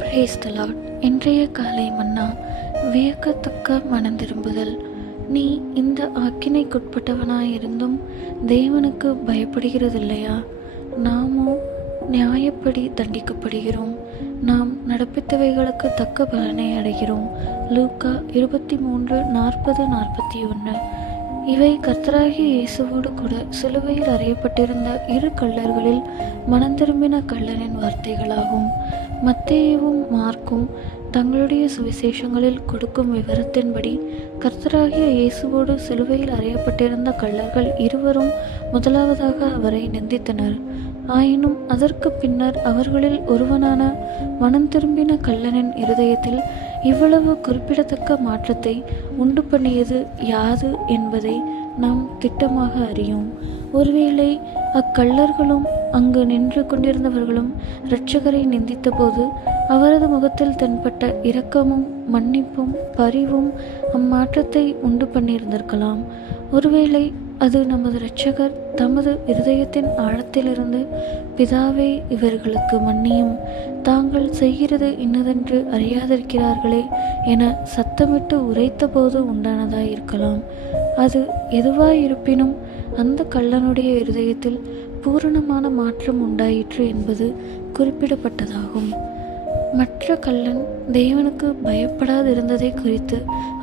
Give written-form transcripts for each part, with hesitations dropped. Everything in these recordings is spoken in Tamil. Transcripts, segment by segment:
Praise the Lord. இன்றைய காலை மன்னா, வியக்கத்தக்க மனந்திரும்புதல். நீ இந்த ஆக்கினைக்குட்பட்டவனாயிருந்தும் தேவனுக்கு பயப்படுகிறதில்லையா? நாமோ நியாயப்படி தண்டிக்கப்படுகிறோம். நாம் நடப்பித்தவைகளுக்கு தக்க பலனை அடைகிறோம். லூக்கா 23:40-41. இவை கர்த்தராகிய இயேசுவோடு கூட சிலுவையில் அறையப்பட்டிருந்த இரு கள்ளர்களில் மனந்திரும்பின கள்ளனின் வார்த்தைகளாகும். மத்தேயுவும் மார்க்கும் தங்களுடைய சுவிசேஷங்களில் கொடுக்கும் விவரத்தின்படி கர்த்தராகிய இயேசுவோடு சிலுவையில் அறையப்பட்டிருந்த கள்ளர்கள் இருவரும் முதலாவதாக அவரை நிந்தித்தனர். ஆயினும் அதற்கு பின்னர் அவர்களில் ஒருவனான மனம் திரும்பின கள்ளனின் இருதயத்தில் இவ்வளவு குறிப்பிடத்தக்க மாற்றத்தை உண்டு பண்ணியது யாது என்பதை நாம் திட்டமாக அறியோம். ஒருவேளை அக்கள்ளர்களும் அங்கு நின்று கொண்டிருந்தவர்களும் இரட்சகரை நிந்தித்த போது அவரது முகத்தில் தென்பட்ட இரக்கமும் மன்னிப்பும் பரிவும் அம்மாற்றத்தை உண்டு பண்ணியிருந்திருக்கலாம். ஒருவேளை அது நமது இரட்சகர் தமது இருதயத்தின் ஆழத்திலிருந்து, பிதாவே, இவர்களுக்கு மன்னியும், தாங்கள் செய்கிறது இன்னதென்று அறியாதிருக்கிறார்களே என சத்தமிட்டு உரைத்த போது உண்டானதாயிருக்கலாம். அது எதுவாயிருப்பினும் அந்த கள்ளனுடைய இருதயத்தில் பூரணமான மாற்றம் உண்டாயிற்று என்பது குறிப்பிடப்பட்டதாகும். மற்ற கள்ளன் தேவனுக்கு பயப்படாதிருந்ததை குறித்து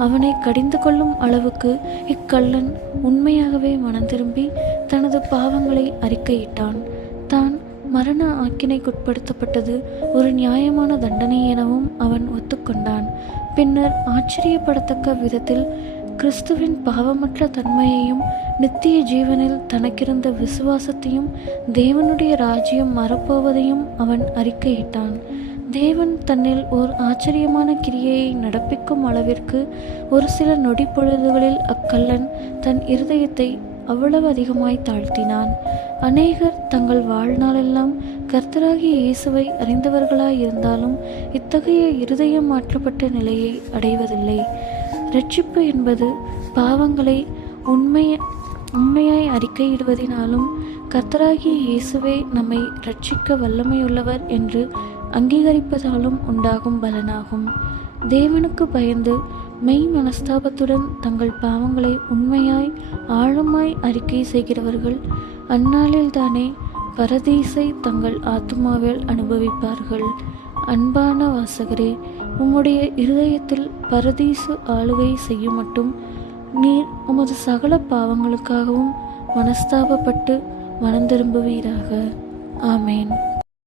அவனை கடிந்து கொள்ளும் அளவுக்கு இக்கள்ளன் உண்மையாகவே மனம் திரும்பி தனது பாவங்களை அறிக்கையிட்டான். தான் மரண ஆக்கினைக்குட்படுத்தப்பட்டது ஒரு நியாயமான தண்டனை எனவும் அவன் ஒத்துக்கொண்டான். பின்னர் ஆச்சரியப்படத்தக்க விதத்தில் கிறிஸ்துவின் பாவமற்ற தன்மையையும் நித்திய ஜீவனில் தனக்கிருந்த விசுவாசத்தையும் தேவனுடைய ராஜ்யம் மறப்போவதையும் அவன் அறிக்கையிட்டான். தேவன் தன்னில் ஓர் ஆச்சரியமான கிரியையை நடப்பிக்கும் அளவிற்கு ஒரு சில நொடி பொழுதுகளில் அக்கள்ளன் தன் இருதயத்தை அவ்வளவு அதிகமாய் தாழ்த்தினான். அநேகர் தங்கள் வாழ்நாளெல்லாம் கர்த்தராகிய இயேசுவை அறிந்தவர்களாயிருந்தாலும் இத்தகைய இருதயம் மாற்றப்பட்ட நிலையை அடைவதில்லை. இரட்சிப்பு என்பது பாவங்களை உண்மையாய் அறிக்கையிடுவதினாலும் கர்த்தராகிய இயேசுவே நம்மை இரட்சிக்க வல்லமையுள்ளவர் என்று அங்கீகரிப்பதாலும் உண்டாகும் பலனாகும். தேவனுக்கு பயந்து மெய் மனஸ்தாபத்துடன் தங்கள் பாவங்களை உண்மையாய் ஆழமாய் அறிக்கை செய்கிறவர்கள் அந்நாளில்தானே பரதீசை தங்கள் ஆத்துமாவில் அனுபவிப்பார்கள். அன்பான வாசகரே, உம்முடைய இருதயத்தில் பரதீசு ஆளுகை செய்யும் மட்டும் நீர் உமது சகல பாவங்களுக்காகவும் மனஸ்தாபப்பட்டு மனம் திரும்புவீராக. ஆமேன்.